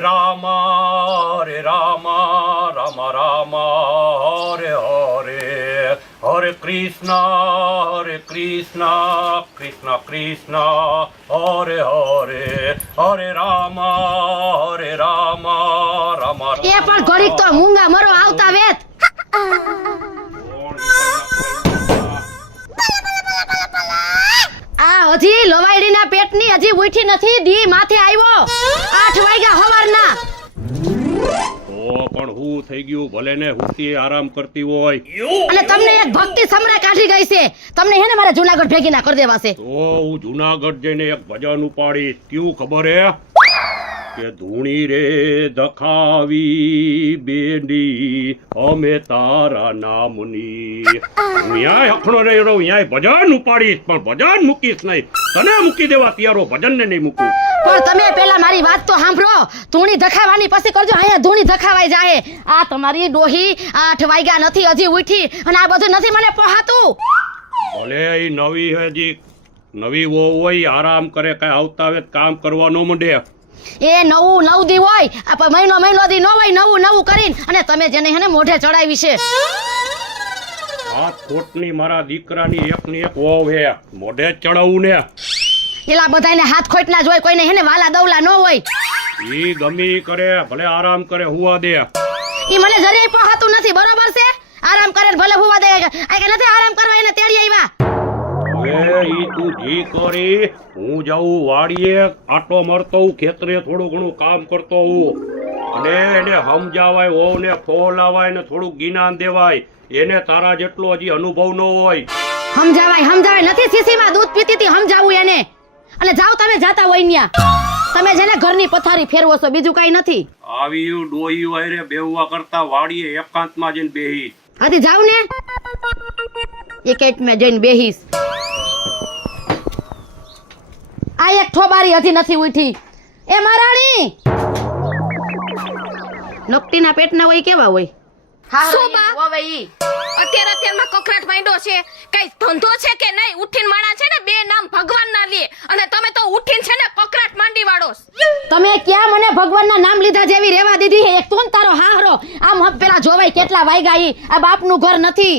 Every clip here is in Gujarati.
Rama, Hare Rama, Rama Rama, Hare Hare, Hare Krishna, Krishna Krishna, Hare Hare, Hare Rama, Rama એ પણ ઘડીક તો મૂંગા મરો આવતા વેત. આ હજી લોવાયડીના પેટની હજી ઉઠી નથી, દી માથે આવ્યો 8 વાગ્યા હવારના. પણ હું થઈ ગયું ભલે ને હુતી આરામ કરતી હોય અને તમને એક ભક્તિ સમરા કાઢી ગઈ છે. તમને હે ને મારા જૂનાગઢ ભેગી ના કરી દેવા છે. તો હું જૂનાગઢ જઈને એક ભજન ઉપાડીશ. કેવું ખબર હે કે ધૂણી રે દખાવી બેની અમે તારા નામની. હું ન્યાય હખણો નહીં રહું, ન્યાય ભજન ઉપાડીશ, પણ ભજન મૂકીશ નહીં. તને મૂકી દેવા તૈયારો, ભજન ને નહીં મૂકું. પણ તમે પેલા મારી વાત તો સાંભળો. ધૂણી ધખાવાની પછી કરજો, અહીંયા ધૂણી ધખાવાઈ જાય. આ તમારી ડોહી 8 વાગ્યા નથી હજી ઉઠી અને આ બધું નથી મને પોહાતું. ભલે એ નવી હજી નવી હોય આરામ કરે, કઈ આવતા આવે કામ કરવાનો મંડે. એ નવું દી હોય, આ મહિનો દી ન હોય, નવું કરીને અને તમે જેને હેને મોઢે ચડાવી છે. આ ખોટની મારા દીકરાની એકની એક વહુ હે, મોઢે ચડાવું ને. એલા બધાને હાથ ખોટના જ હોય, કોઈને હેને વાલા દવલા ન હોય. ઈ ગમી કરે, ભલે આરામ કરે, હુવા દે. ઈ મને જરાય પહાતું નથી, બરોબર છે? આરામ કરે ભલે હુવા દે. આ કે નથી આરામ કરવા એને તેડી આવ્યા. હવે ઈ તું જી કરી, હું જાઉં વાડીએ, આટો મરતો હું, ખેતરે થોડું ઘણું કામ કરતો હું, અને એને સમજાવાય, વહુને ફોલાવાય ને થોડું જ્ઞાન દેવાય. એને તારા જેટલો હજી અનુભવ ન હોય. સમજાવાય નથી. સીસીમાં દૂધ પીતી હતી, સમજાવું એને. અને જાવ તમે જાતા હોય ન્યા. તમે જેને ઘરની પથારી ફેરવો છો, બીજું કઈ નથી. આવી ડોહી વાયરે બેહવા કરતા વાડીએ એકાંતમાં જઈને બેહી. હજી જાવ ને, એકેટમાં જઈને બેહીશ. આ એક ઠોબારી હજી નથી ઉઠી. એ મહારાણી, નકટીના પેટના હોય કેવા હોય? અત્યારમાં કકરાટ માંડ્યો છે. કઈ ધંધો છે કે નહીં? ઉઠીને માણા છે ને બે નામ ભગવાન ના લે, અને તમે તો ઉઠીને છે ને કકરાટ માંડી વાળો. તમે ક્યાં મને ભગવાનના નામ લીધા જેવી રેવા દીધી હે? એક તું તારો હાહરો આમ હબ પેલા જોવાય કેટલા વાગ્યા. ઈ આ બાપનું ઘર નથી.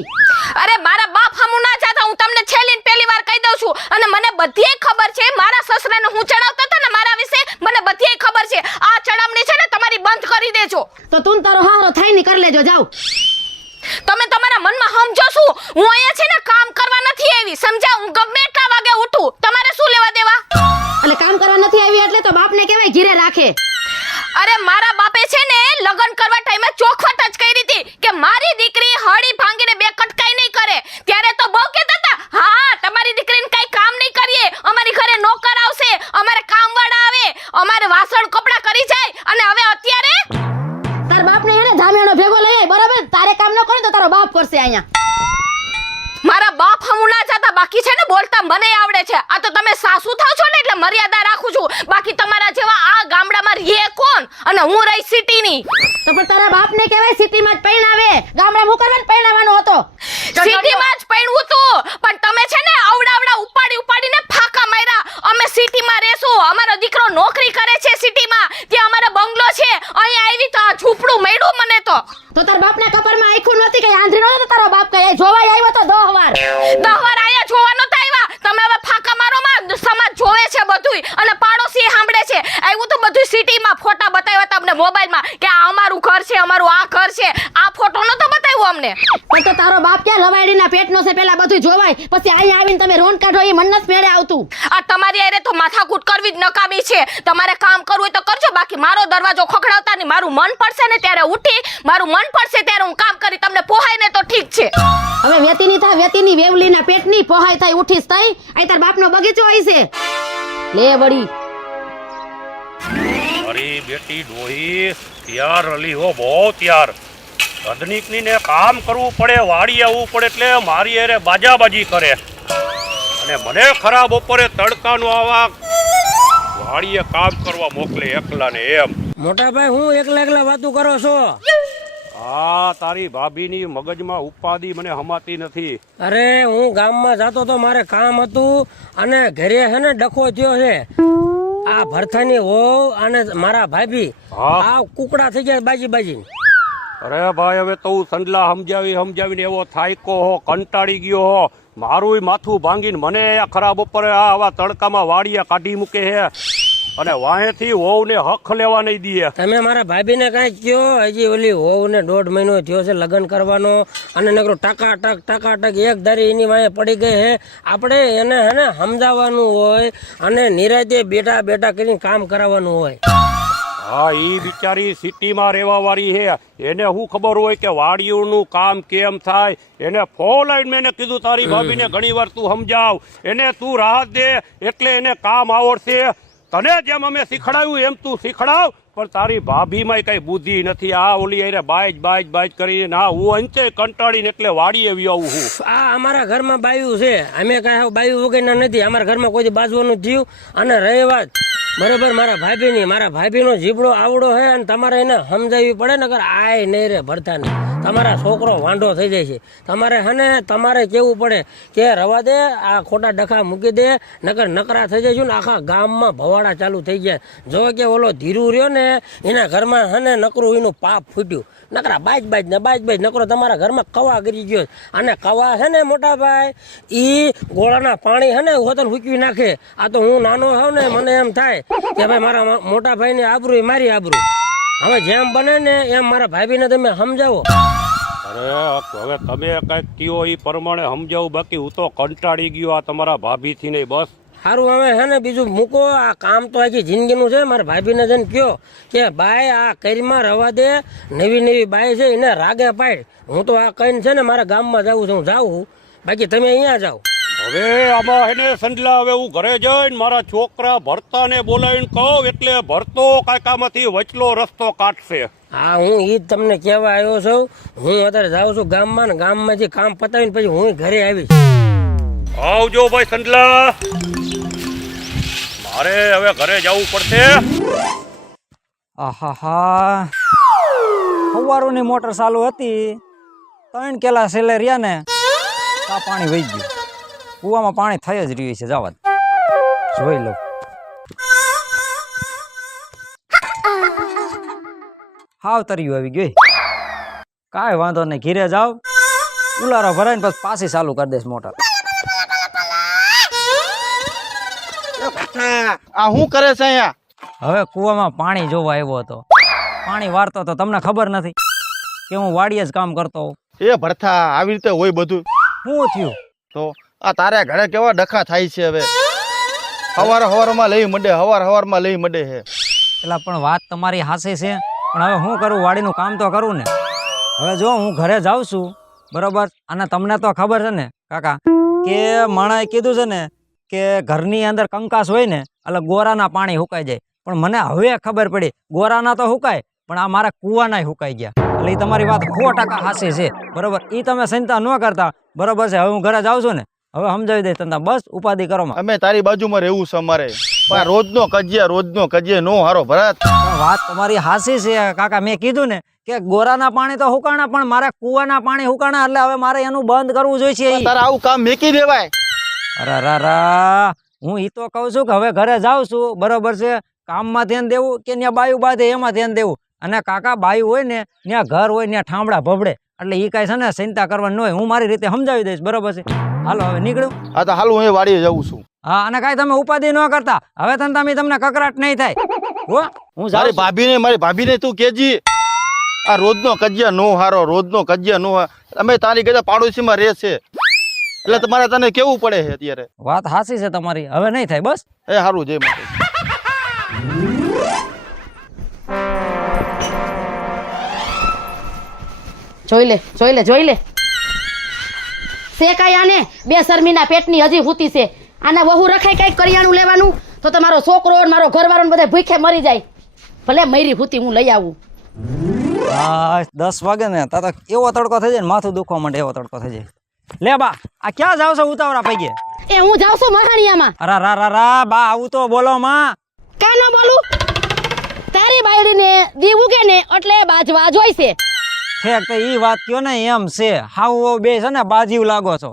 અરે મારા બાપ હમુ ના જાતા, હું તમને છેલ્લી પહેલી વાર કહી દઉં છું. અને મને બધીય ખબર છે, મારા સસરાને હું ચડાવતો હતો ને મારા વિશે મને બધીય ખબર છે. આ ચડામણી છે ને તમારી બંધ કરી દેજો. તો તું તારો હાહરો થાય ની કરી લેજો. જાવ તમે તમારા મનમાં સમજો છો, હું અહીંયા છે ને કામ કરવા નથી આવી, સમજ્યા? હું ગમે એટલા વાગે ઉઠું, તમારે શું લેવા દેવા? એટલે કામ કરવા નથી આવી એટલે તો બાપને કહેવાય ઘીરે રાખે. અરે મારા બાપે છે ને લગન કરવા ટાઈમે ચોખવટ જ કરી હતી કે મારી દીકરી હળી ભાંગીને બે કટકાઈ નહીં કરે. ત્યારે તો બહુ કહેતા હતા, હા તમારી દીકરીને કઈ કામ નહીં કરીએ, અમારી ઘરે નોકર આવશે, અમારે કામવાળા આવે, અમારે વાસણ કપડા કરી જાય. અને હવે અત્યારે તાર બાપને એને ધામેણો ભેગો લઈ આય, બરાબર? તારે કામ ન કરે તો તારો બાપ કરશે અહીંયા. મારા બાપ હમુ ના જાતા, બાકી છે ને બોલતા મને આવડે છે. આ તો તમે સાસુ થાવ છો ને એટલે મર્યાદા રાખું છું. બાકી તમારા જેવા આ ગામડામાં રહે કોણ? અને હું રહી સિટીની. તો પણ તારા બાપને કહેવાય સિટીમાં જ પૈણાવે, ગામડા મુકરવા જ પૈણાવાનો હતો. સિટીમાં જ પૈણવું તું, પણ તમે છે ને આવડા ઉપાડીને ફાકા માર્યા. અમે સિટીમાં રહેશું, અમારો દીકરો નોકરી કરે છે સિટીમાં, ત્યાં અમારો બંગલો છે. અહીં આવી તો આ ઝૂંપડું મળ્યું મને. તો તાર બાપના કપરમાં આંખું નહોતી, કઈ આંધળી નહોતો તારો બાપ, કઈ જોવાય આવ્યો તો 10 વાર આયા જોવા નતા આવ્યા. તમે હવે ફાકા મારો માં સમાજ જોવે છે બધુંય, અને પાડોશી સાંભળે છે. આવ્યું તો બધું સિટીમાં ફોટા બતાવ્યા તમને મોબાઈલમાં કે આ અમારું ઘર છે, અમારું આ ઘર છે. આ ફોટો નતો બતાવ્યો અમને. પણ તો તારો બાપ ક્યાં લવાડીના પેટનો છે, પેલા બધું જોવાય, પછી અહીંયા આવીને તમે રોન કાઢો, એ મન નથી મેળે આવતું. આ તમારી આરે તો માથાકૂટ કરવી જ નકામી છે. તમારે કામ કરવું હોય તો કરજો, બાકી મારો દરવાજો ખખડાવતા નહીં. મારું મન પડશે ને ત્યારે ઉઠી, મારું મન પડશે ત્યારે હું કામ કરી. તમને પોહાય ને તો ઠીક છે. હવે વેતીની થાય, વેતીની વેવલીના પેટની પોહાય થાય, ઉઠીશ થાય. અહીં તાર બાપનો બગીચો હોય છે લે વળી. અરે બેટી ડોહી ત્યાર અલી હો, બહુ ત્યાર. ધનિકની ને કામ કરવું પડે, વાડી આવવું પડે, એટલે મારી અરે બાજાબાજી કરે. અને મને ખરાબ બપોરે તડકાનો આવા વાડીએ કામ કરવા મોકલે એકલાને એમ. મોટા ભાઈ હું એકલા વાતું કરો છો? આ તારી ભાભીની મગજમાં ઉપાધિ મને હમાતી નથી. અરે હું ગામમાં જાતો તો, મારે કામ હતું અને ઘરે છે ને ડખો થયો છે. આ ભરથાની હોવ અને મારા ભાભી હા. આ કુકડા થઈ ગયા બાજી બાજી. અરે ભાઈ હવે તો હું સંડલા સમજાવીને એવો થાયકો હો કંટાળી ગયો હો મારું માથું ભાંગીને મને આ ખરાબ બપોરે આવા તડકામાં વાડિયા કાઢી મૂકે હે અને વાહેથી વહુને હક લેવા નહીં દે. તમે મારા ભાભીને કાંઈ કયો હજી ઓલી હોવને 1.5 મહિનો થયો છે લગ્ન કરવાનો અને નકરો ટકાટક એક ધારી એની વાંહે પડી ગઈ હે. આપણે એને હે ને સમજાવવાનું હોય અને નિરાતે બેટા કરીને કામ કરાવવાનું હોય. હા ઈ બિચારી સિટીમાં રહેવા વાળી હે એને શું ખબર હોય કે વાડીઓનું કામ કેમ થાય. એને ફોન લાઈન મેં એને કીધું તારી ભાભીને ઘણી વાર તું સમજાવ એને તું રાહત દે એટલે એને કામ આવડશે. તને જેમ અમે શીખડાવ્યું એમ તું શીખડાવ પણ તારી ભાભીમાં કઈ બુદ્ધિ નથી. આ ઓલી અરે બાજ કરીને ના હું અંતે કંટાળીને એટલે વાડીએ આવું હું. આ અમારા ઘરમાં બાયું છે અમે કાંઈ બાયું વગરના નથી. અમારા ઘરમાં કોઈ બાજવાનું જીવ અને રહી વાત બરોબર મારા ભાભીનો જીબડો આવડો હે અને તમારે એને સમજાવવી પડે નકર આય નહીં રે ભરતા ને તમારા છોકરો વાંઢો થઈ જાય છે. તમારે હને તમારે કેવું પડે કે રવા દે આ ખોટા ડખા મૂકી દે નકર નકરા થઈ જાય છે ને આખા ગામમાં ભવાડા ચાલુ થઈ ગયા. જો કે ઓલો ધીરું રહ્યો ને એના ઘરમાં હને નકરું એનું પાપ ફૂટ્યું નકરા બાજ નકરો તમારા ઘરમાં કવા ગરી ગયો અને કવા છે ને મોટા ભાઈ ઈ ગોળાના પાણી હે ને હોતન ફૂકવી નાખે. આ તો હું નાનો હોઉં ને મને એમ થાય કે ભાઈ મારા મોટા ભાઈની આબરૂ એ મારી આબરૂ. હવે જેમ બને ને એમ મારા ભાભીને તમે સમજાવો. અરે હવે તમે કઈક કયો એ પ્રમાણે સમજાવું બાકી હું તો કંટાળી ગયો આ તમારા ભાભીથી નહીં. બસ સારું હવે હે ને બીજું મૂકો આ કામ તો આખી જિંદગીનું છે. મારા ભાભીને જઈને કયો કે ભાઈ આ કરીમાં રવા દે નવી બાઈ છે એને રાગે પાડ. હું તો આ કહીને છે ને મારા ગામમાં જાઉં છું હું જાઉં બાકી તમે અહીંયા જાઓ. હવે આમાં એને સંડલા હવે હું ઘરે જઈને મારા છોકરા ભરતાને બોલાવીને કહું એટલે ભરતો કાકામાંથી વચલો રસ્તો કાઢશે. હા હું ઈ જ તમને કહેવા આવ્યો છું. હું અત્યારે જાઉં છું ગામમાં ને ગામમાંથી કામ પતાવીને પછી હું ઘરે આવીશ. આવજો ભાઈ સંડલા મારે હવે ઘરે જવું પડશે. આહાહા ફવારોની મોટર ચાલુ હતી 3 કેલા સેલે રહ્યા ને આ પાણી વહી ગયું. કૂવામાં પાણી થઈ જ રહ્યું છે. જવા જોઈ લો. હાવ તર્યું આવી ગઈ. કાંઈ વાંધો નહીં ઘીરે જાવ ઉલારો ભરાઈને પછી પાછી ચાલુ કરી દઈશ મોટર. આ શું કરે છે અહીંયા? હવે કૂવામાં પાણી જોવા આવ્યો હતો. પાણી વારતો તો તમને ખબર નથી કે હું વાડીએ જ કામ કરતો હોઉં. એ ભરથા આવી રીતે હોય બધું. શું થયું? તો આ તારે ઘરે કેવા ડખા થાય છે હવે? હવારમાં લઈ મંડે છે. પેલા પણ વાત તમારી હાસી છે પણ હવે હું કરું વાડીનું કામ તો કરું ને. હવે જો હું ઘરે જાઉં છું બરોબર અને તમને તો ખબર છે ને કાકા કે માણાએ કીધું છે ને કે ઘરની અંદર કંકાસ હોય ને એટલે ગોરાના પાણી હુકાઈ જાય. પણ મને હવે ખબર પડી ગોરાના તો હુકાય પણ આ મારા કૂવાના હુકાઈ ગયા. એટલે એ તમારી વાત 100% હાસી છે બરોબર. એ તમે ચિંતા ન કરતા બરોબર છે. હવે હું ઘરે જાઉં છું ને હવે સમજાવી દઈશ તમને. બસ ઉપાધિ કરો. અમે તારી બાજુમાં રહેવું છે અમારે. પણ રોજનો કજિયા નો હારો ભરત. પણ વાત તમારી હાસી છે કાકા. મેં કીધું ને કે ગોરાના પાણી તો હુકાણા પણ મારા કૂવાના પાણી હુકાણા એટલે હવે મારે એનું બંધ કરવું જોઈએ. તારે આવું કામ મેકી દેવાય? અરે હું ઈ તો કહું છું કે હવે ઘરે જાઉં છું બરોબર છે. કામમાં ધ્યાન દેવું કે ત્યાં બાયું બાંધે એમાં ધ્યાન દેવું. અને કાકા બાયું હોય ને ત્યાં ઘર હોય ત્યાં ઠામડા ભબડે એટલે ઈ કાંઈ છે ને ચિંતા કરવાની ન હોય. હું મારી રીતે સમજાવી દઈશ બરોબર છે. હાલો હવે નીકળ્યું. હા તો હાલ હું વાડીએ જાઉં છું. હા અને કાંઈ તમે ઉપાધિ ન કરતા. હવે તમને કકરાટ નહીં થાય. હો હું મારી ભાભીને તું કેજી આ રોજનો કજિયા નો હારો. અમે તારી ગજા પાડોશીમાં રહે છે એટલે તમારે તને કેવું પડે છે અત્યારે. વાત હાસી છે તમારી. હવે નહીં થાય બસ. એ સારું જય માતા. જોઈ લે શેકાય આને બે શર્મીના પેટની હજી હુતી છે. આના વહુ રખાય કઈક કરિયાણું લેવાનું તો તમારો છોકરો મારો ઘરવાળો બધા ભૂખે મરી જાય. ભલે મરી હુતી હું લઈ આવું. 10 વાગે ને તા એવો તડકો થઈ જાય ને માથું દુખવા માંડે એવો તડકો થઈ જાય. લે બા આ ક્યાં જાવ છો ઉતાવળા પૈકી? એ હું જાઉં છું મહાણિયામાં. અરા બા આવું તો બોલો માં. કાં ન બોલું? તારી બાયડીને દી ઉગે ને એટલે બાજવા જોઈશે. ઠેક તો ઈ વાત કયો ને એમ છે. હાવ બે છે ને બાજીવ લાગો છો.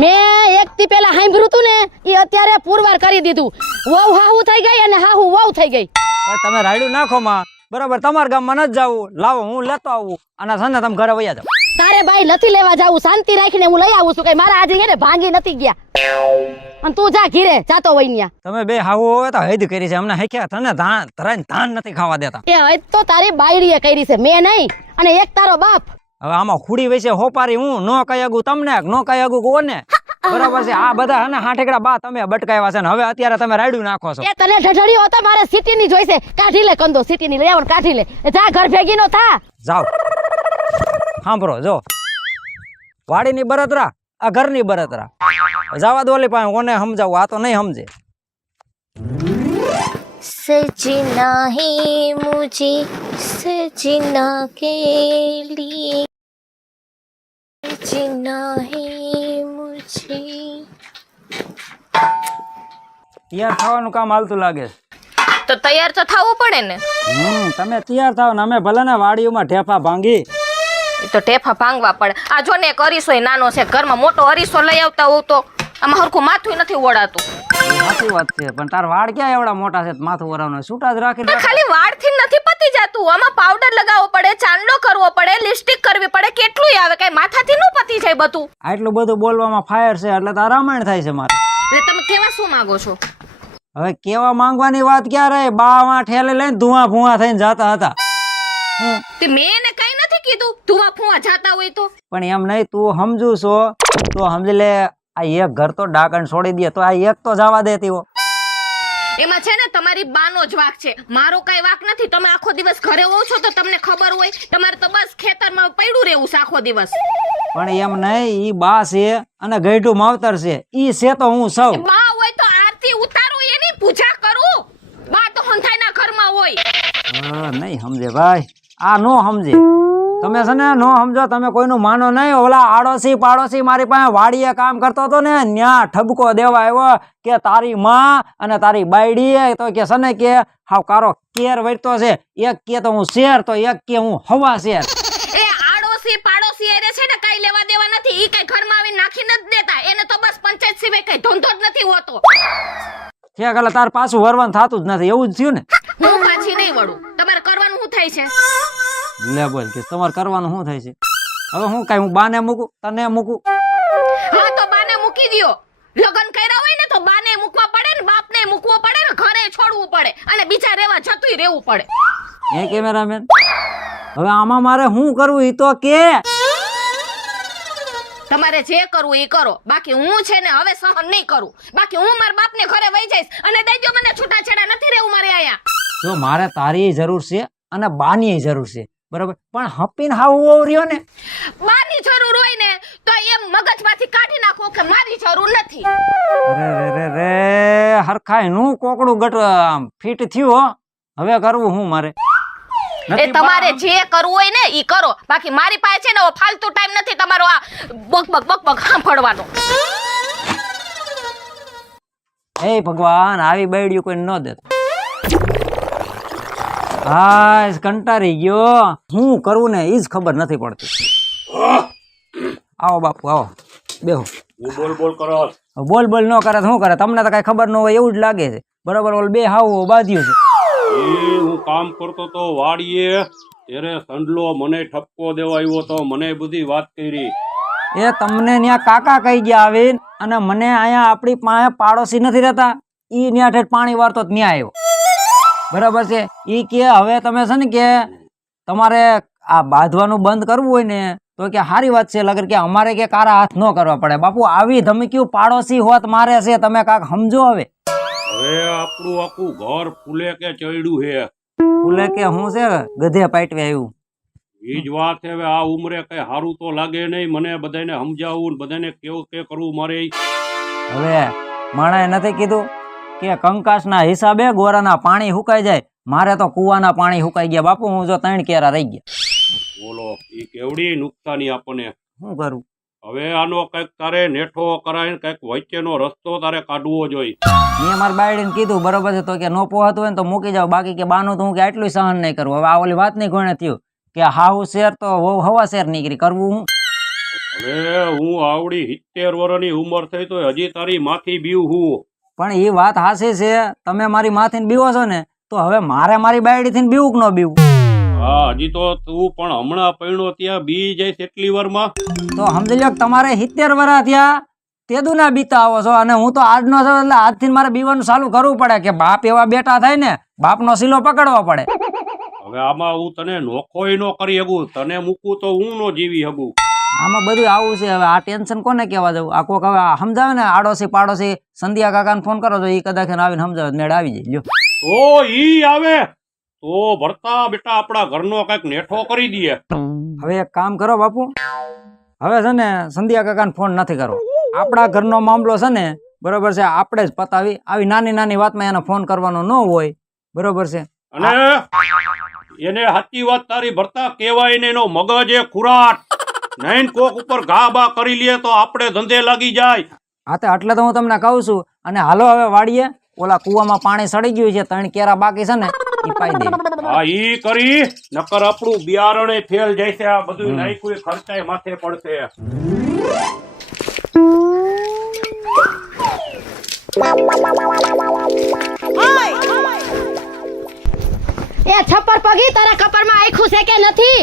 મેં એક થી પેલા સાંભળ્યું તું ને એ અત્યારે પુરવાર કરી દીધું. વહુ હાહુ થઈ ગઈ અને હાહુ વહુ થઈ ગઈ. પણ તમે રાયડું નાખો માં, બરાબર? તમારા ગામમાં નથી જવું, લાવો હું લેતો આવું અને છે ને તમે ઘરે વયા જાવ. તારે ભાઈ નથી લેવા જાવું, શાંતિ રાખીને હું લઈ આવું છું. કઈ મારા આજે એને ભાંગી નથી ગયા. અને તું જા ઘીરે જાતો હોય ન્યા. તમે બે હાવું હોય તો હૈદ કરી છે, અમને હેખ્યા તને ધાન નથી ખાવા દેતા. એ હદ તો તારી બાયડીએ કરી છે, મેં નહીં. અને એક તારો બાપ. હવે આમાં ખુડી વૈસે હોપારી હું નો કઈ આગું તમને નો કઈ આગું કોને, બરાબર છે? આ બધા હે ને હાઠેકડા બા તમે બટકાવ્યા છે ને હવે અત્યારે તમે રાયડું નાખો છો. એ તને ઢઢળ્યો હતો, મારે સિટી ની જોઈશે. કાઢી લે કંદો, સિટી ની લઈ આવો ને કાઢી લે. જા ઘર ભેગી નો થા. જાઓ સાંભળો, જો વાડીની બળતરા આ ઘરની બળતરા જવા દો. ઓલી પાસે કોને સમજાવું, આ તો નહીં સમજે. सजना है मुझे सजना के लिए सजना है मुझे. તૈયાર થવાનું કામ હાલતું લાગે છે. તો તૈયાર તો થવું પડે ને. તમે તૈયાર થાવ ને અમે ભલે ને વાડીઓમાં ઢેફા ભાંગી. એ તો ટેફા ભાંગવા પડે. આ જો ને એક અરીસો નાનો છે, ઘરમાં મોટો અરીસો લઈ આવતા હોવ તો આમાં હરખું માથું નથી ઓળાતું. સાચી વાત છે, પણ તાર વાળ ક્યાં એવડા મોટા છે માથું વરાવનો? છૂટા જ રાખી. ખાલી વાળ થી નથી પતી જતું, આમાં પાવડર લગાવવો પડે, ચાંદલો કરવો પડે, લિપસ્ટિક કરવી પડે, કેટલું આવે. કઈ માથાથી નું પતી જાય બધું. આટલું બધું બોલવામાં ફાયર છે એટલે તો રામાયણ થાય છે મારે. એટલે તમે કેવા શું માંગો છો? હવે કેવા માંગવાની વાત ક્યાં રહી? બાવા ઠેલે લઈને ધુઆ ભુઆ થઈને જતા હતા. તે મેં એને કઈ નથી કીધું ધુઆ ફુઆ જાતા હોય તો. પણ એમ નહીં, તું સમજુ છો તો સમજી લે. આ એક ઘર તો ડાકણ છોડી દે તો આ એક તો જવા દેતી હો. એમાં છે ને તમારી બાનો જ વાક છે, મારો કઈ વાક નથી. તમે આખો દિવસ ઘરે હોવ છો તો તમને ખબર હોય. તમારે તો બસ ખેતરમાં પડ્યું રહેવું છે આખો દિવસ. પણ એમ નહીં, ઈ બા છે અને ગઈઢું માવતર છે, ઈ છે તો હું સૌ. બા હોય તો આરતી ઉતારું, એની પૂજા કરું. બા તો હંથાઈના ઘરમાં હોય. નહીં સમજે ભાઈ, આ નો સમજે. તમે છે ને નો સમજો, તમે કોઈનું માનો નહીં. ઓલા આડોશી પાડોશી મારી પાસે વાડીએ કામ કરતો હતો ને, ન્યા ઠબકો દેવા આવ્યો કે તારી માં અને તારી બાયડી તો કે છે ને કે હાવ કારો કેર વળતો છે. એક કે તો હું શેર, તો એક કે હું હવા શેર. એ આડોશી પાડોશી એરે છે ને કઈ લેવા દેવા નથી. ઈ કઈ ઘરમાં આવીને નાખી નથી દેતા. એને તો બસ પંચાયત સિવાય કઈ ધંધો જ નથી હોતો. કે કલા તાર પાછું વરવાનું થતું જ નથી, એવું જ થયું ને? હું પાછી નહીં વળું. તમારે કરવાનું શું થાય છે? લે બોલ કે તમારે કરવાનું શું થાય છે? હવે હું કઈ હું બાને મૂકું, તને મૂકું? હા તો બાને મૂકી દ્યો. લગન કર્યા હોય ને તો બાને મૂકવા પડે ને બાપને મૂકવો પડે ને ઘરે છોડવું પડે અને બીજા રહેવા જતુંય રહેવું પડે. એ કેમેરામેન, હવે આમાં મારે શું કરવું ઈ તો કે. તમારે જે કરવું એ કરો, બાકી હું છે ને હવે સહન નહીં કરું. બાકી હું મારા બાપને ઘરે વઈ જઈશ અને દેજો મને છૂટાછેડા નથી રહેવું મારે આયા. જો મારે તારી જરૂર છે અને બાની જરૂર છે, બરાબર? પણ હપીને હાવ રહ્યો ને. બાની જરૂર હોય ને તો એમ મગજમાંથી કાઢી નાખો કે મારી જરૂર નથી. રે રે રે હરખાય નું કોકડું ગટ ફિટ થયું હો. હવે કરવું હું મારે? એ તમારે જે કરવું હોય ને ઈ કરો. બાકી મારી પાસે છે ને ફાલતુ ટાઈમ નથી તમારો આ બક બક બક બક સાંભળવાનો. હે ભગવાન, આવી બાયડીઓ કોઈ ન દે. હા કંટારી ગયો, હું કરવું ને ઈ જ ખબર નથી પડતી. આવો બાપુ આવો, બેહો. બોલ બોલ કરો. બોલ બોલ ન કરે શું કરે? તમને તો કઈ ખબર ન હોય એવું જ લાગે છે, બરાબર? ઓલ બે હાવ બાંધ્યું છે. હું કામ કરતો તો વાડીએ, ત્યારે સંડલો મને ઠપકો દેવા આવ્યો તો મને બધી વાત કરી. એ તમને ત્યાં કાકા કહી ગયા આવીને, અને મને અહીંયા આપણી પાસે પાડોશી નથી રહેતા, ઈ ત્યાં ઠેઠ પાણી વારતો ત્યાં આવ્યો, બરાબર છે? ઈ કે હવે તમે છે ને કે તમારે આ બાંધવાનું બંધ કરવું હોય ને તો કે સારી વાત છે, લગર કે અમારે કે કારા હાથ ન કરવા પડે. બાપુ આવી ધમકીઓ પાડોશી હોત મારે છે, તમે કાક સમજો. હવે આપણું આખું ઘર ફૂલે કે ચડ્યું છે. ફૂલે કે હું છે ગધે પાટવે આવ્યું. ઈ જ વાત છે. હવે આ ઉંમરે કઈ સારું તો લાગે નહીં. મને બધાને સમજાવવું ને બધાને કેવું કે કરવું મારે. હવે માણાએ નથી કીધું કે કંકાસના હિસાબે ગોરાના પાણી સુકાઈ જાય? મારે તો કુવાના પાણી સુકાઈ ગયા બાપુ. હું જો 3 કેરા રહી ગયા. બોલો, ઈ કેવડી નુકસાની આપણને. શું કરું હવે? આનો કઈક તારે નેઠો કરાવીને કઈક વચ્ચેનો રસ્તો તારે કાઢવો જોઈએ. મેં મારા બાયડીને કીધું, બરોબર છે, તો કે નો પોહાતું હોય ને તો મૂકી જાવ, બાકી કે બાનું તો હું કે આટલું સહન નહીં કરવું. હવે આ ઓલી વાત નહીં કોણે થયું કે હાવ શેર તો હવા શેર નીકળી, કરવું હું? હવે હું આવડી 70 વર્ષની ઉંમર થઈ તો હજી તારી માથી બીવ હું. પણ એ વાત હાસી છે, તમે મારી માથીને બીવો છો ને તો હવે મારે મારી બાયડીથી બીવું કે ન બીવું? હા, હજી તો તું પણ હમણાં પૈણો ત્યાં બી જઈશ એટલી વારમાં. તો સમજી લો કે તમારે 70 વર્ષ થયા તેદુ ના બીતા આવો છો, અને હું તો આજનો છું એટલે આજથી મારે બીવાનું ચાલુ કરવું પડે કે બાપ એવા બેટા થાય ને બાપનો સિલો પકડવો પડે. હવે આમાં હું તને નોખોય ન કરી શકું, તને મૂકું તો હું ન જીવી શકું. આમાં બધું આવું છે. હવે આ ટેન્શન કોને કહેવા જવું? આ કોક હવે સમજાવે ને, આડોશી પાડોશી સંધ્યા કાકાને ફોન કરો છો, એ કદાચ આવીને સમજાવે મેળ આવી જાય. લ્યો તો ઈ આવે તો ભરતા બેટા આપણા ઘરનો કઈક નેઠો કરી દઈએ. હવે એક કામ કરો બાપુ, હવે છે ને સંધ્યા કાકાને ફોન નથી કરવો. આપણા ઘરનો મામલો છે ને, બરોબર છે, આપણે જ પતાવી. આવી નાની નાની વાતમાં એને ફોન કરવાનો ન હોય, બરોબર છે. અને એને સાચી વાત તારી ભરતા કહેવાય ને, એનો મગજ એ ખુરાટ નૈન કોક ઉપર ઘા બા કરી લે તો આપણે ધંધે લાગી જાય. હા, તો એટલે તો હું તમને કહું છું. અને હાલો હવે વાડીએ, ઓલા કુવામાં પાણી સડી ગયું છે, 3 કેરા બાકી છે ને એ પાઈ દે. હા, ઈ કરી નકર આપણું બિયારણે ફેલ જાય છે. આ બધું નાખ્યું ખર્ચાય માથે પડશે. એ છપ્પર પગી, તારા કપરમાં આખું છે કે નથી?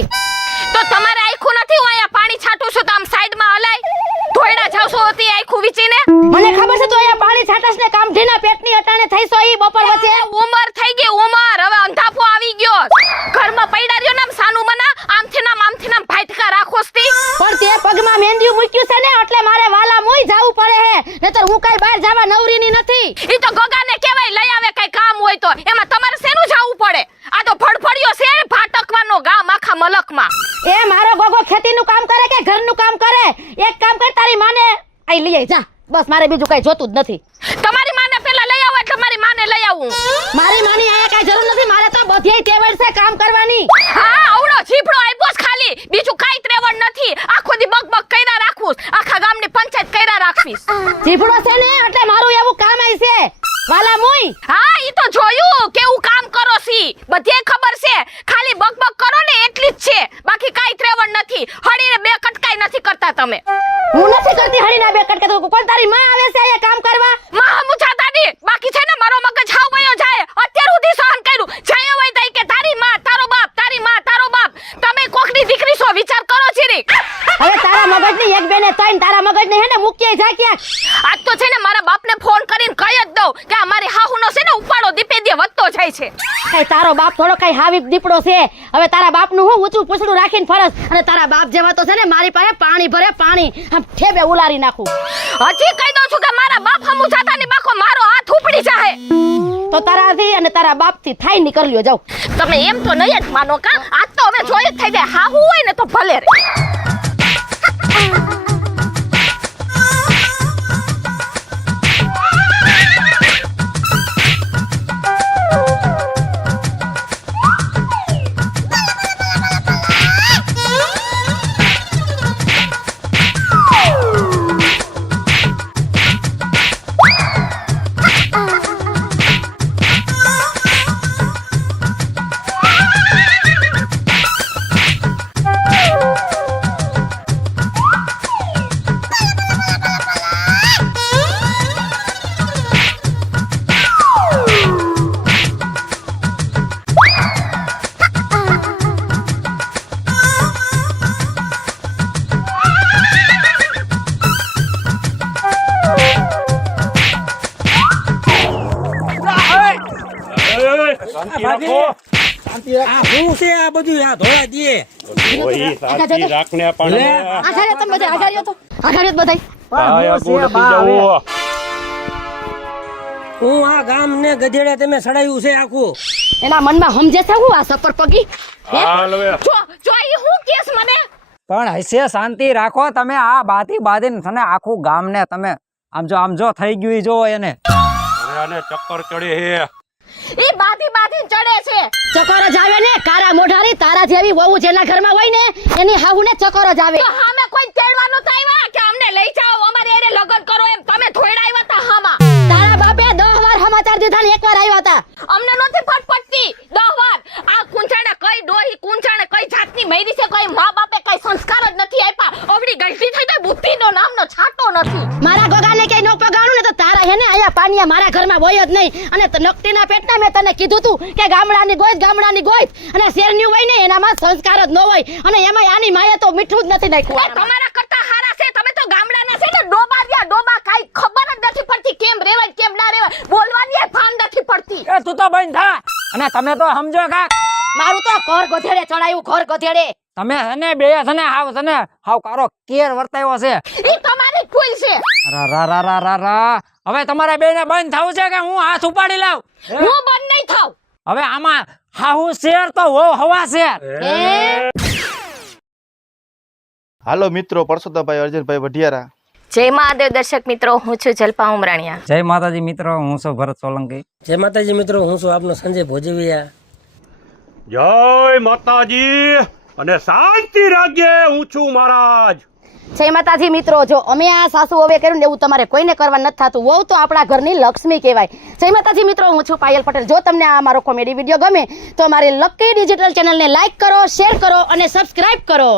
તો તમારે આખું નથી, હું અહીંયા પાણી છાંટું છું તો આમ સાઈડમાં હલાય. ધોઈડા જાવ છો હતી આખું વીચીને. મને ખબર છે તું અહીંયા પાણી છાટસ ને કામઠીના પેટની અટાણે થઈસો ઈ બપોર વચ્ચે. ઉમર થઈ ગઈ ઉમર, હવે અંધાપો આવી ગયો. ઘરમાં પૈડા રહ્યો નામ સાનું મના આમથી નામ ભાઈટકા રાખોસ તી. પણ તે પગમાં મહેંદીયું મૂક્યું છે ને એટલે મારે વાલા મોય જાવું પડે હે, નહીતર હું કાઈ બહાર જવા નવરીની નથી. ઈ તો ગગાને કહેવાય લઈ આવે કઈ કામ હોય તો. એમાં તમારે શેનું જાવું પડે? આ તો ફડફડિયો છે ભાટકવાનો ગામ આખા મલકમાં. એ મારો ગોગો ખેતીનું કામ કરે કે ઘરનું કામ કરે? એક કામ કર, તારી માને આઈ લઈ આઈ જા. બસ મારે બીજું કઈ જોતું જ નથી. તમારી માને પેલા લઈ આવો એટલે મારી માને લઈ આવું. મારી માની આયા કઈ જરૂર નથી, મારે તો બધીય તેવડ છે કામ કરવાની. હા, આવડો જીભડો આપ્યો છે ખાલી, બીજું કાઈ ત્રેવડ નથી. આખો દી બક કર્યા રાખું, આખા ગામની પંચાયત કર્યા રાખવીશ. જીભડો છે ને એટલે મારું એવું કામ આઈ છે વાલા મોય. હા, ઈ તો જોયું કેવું કામ કરો છી, બધે ખબર છે. ખાલી બક કરો ને એટલી જ છે, બાકી કાઈ ત્રેવડ નથી. હળીને બે કટકાઈ નથી કરતા તમે. હું નથી કરતી હરીના બે કટકે, તો કોણ તારી માં આવે છે અહીંયા કામ કરવા? માં હમુ જાતાડી, બાકી છે ને મારો મગજ હાવ ગયો જાય. અત્યાર સુધી સહન કર્યું, જાય હોય તઈ કે તારી માં તારો બાપ, તારી માં તારો બાપ. તમે કોકની દીકરી છો, વિચાર કરો છીરી. હવે તારા મગજની એક બેને ત્રણ, તારા મગજને હે ને મૂકીએ જા ક્યાંક. આજ તો છે ને મારા બાપને ફોન કરીને કહી જ દઉં કે આ મારી હાહુનો છે ને ઉપાડો દીપે દી વધતો જાય છે. કઈ તારો બાપ થોડો કઈ હાવી દીપડો છે? હવે તારા બાપનું હું ઊંચું પૂછડું રાખીને ફરસ, અને તારા બાપ જેવા તો છે ને મારી પાસે પાણી ભરે પાણી, આમ ઠેબે ઉલારી નાખું. હજી કહી દઉં છું કે મારા બાપ હમુ જાતાની બાકો મારો હાથ ઉપડી જાહે. તો તારાથી અને તારા બાપથી થાય નીકળ લ્યો જાવ. તમે એમ તો નહીં જ માનો કા? આજ તો હવે જોઈ જ થઈ જાય. હાહુ હોય ને તો ભલે રે. શાંતિ રાખો. આ શું છે આ બધું? આ ધોળા દે ઓય શાંતિ રાખને પણ. આઘાર્યો તમે બધા, આઘાર્યો તો આઘાર્યો બધાય. હા, આગું નથી જવું. હું આ ગામ ને ગધેડા તમે સડાયું છે આખું. એના મનમાં સમજે છે હું આ સપર પગી? હાલ હવે જો ઈ હું કેસ મને પણ હશે શાંતિ રાખો તમે. આ બાથી બાંધીને તને આખું ગામને તમે આમ જો થઈ ગયું જો એને. અરે આને ચક્કર ચડે હે. ઈ બાધી ચડે છે. ચકોર જ આવે ને, કારા મોઢારી તારા જેવી વહુ જેના ઘરમાં હોય ને એની હાહુને ચકોર જ આવે. તો હામે કોઈ તેડવાનું તો આવ્યા કે અમને લઈ જાઓ, અમારે એને લગન કરો એમ તમે થોડા આવ્યા તા હામાં. તારા બાપે 10 વાર સમાચાર દીધા ને એકવાર આવ્યા હતા. અમને નથી ફટફટતી 10 વાર. આ કુંચાણે કઈ ડોહી કુંચાણે કઈ જાતની મૈરી છે, કઈ મા બાપે કઈ સંસ્કાર જ નથી આપ્યા. અવડી ગલતી થઈ નથી. મારા ગોગાને કઈ નો પગાડું ને તો તારા હે ને આયા પાનિયા મારા ઘરમાં હોય જ નહીં. અને નકટીના પેટના મેં તને કીધું તું કે ગામડાની ગોઈ અને શેરની હોય ને એનામાં સંસ્કાર જ ન હોય. અને એમાં આની માએ તો મીઠું જ નથી એ નાખ્યું. તમારા કરતા હારા છે. તમે તો ગામડાના છે ને ડોબા કાઈ ખબર જ નથી પડતી કેમ રેવાય કેમ ના રેવાય. બોલવાની એ ભાન નથી પડતી. એ તું તો બંધ થા. અને તમે તો સમજો કાક, મારું તો ઘર ગધેડે ચડાયું ઘર ગધેડે. તમે હને બે છે ને હાવ કારો કેર વર્તાયો છે. ઈ તમારી જ ભૂલ છે. રા રા રા રા રા રા. હવે તમારે બેને બંધ થવું છે કે હું હાથ ઉપાડી લાવ? હું બંધ નહીં થાવ. હવે આમાં હાહુ શેર તો હો હવા શેર. હાલો મિત્રો, પરસોત્તમભાઈ અર્જુનભાઈ વઢિયારા. જય મહાદેવ દર્શક મિત્રો, હું છું જલપા ઉમરાણીયા. જય માતાજી મિત્રો, હું છું ભરત સોલંકી. જય માતાજી મિત્રો, હું છું આપનો સંજય ભોજવિયા. જય માતાજી અને શાંતિ રાખજે. હું છું મહારાજ. જય માતાજી મિત્રો, જો અમે આ સાસુ હવે કર્યું ને એવું તમારે કોઈને કરવા નથી થતું. વહુ તો આપણા ઘરની લક્ષ્મી કહેવાય. જય માતાજી મિત્રો, હું છું પાયલ પટેલ. જો તમને આ મારો કોમેડી વિડીયો ગમે તો મારી લકી ડિજિટલ ચેનલને લાઈક કરો, શેર કરો અને સબસ્ક્રાઇબ કરો.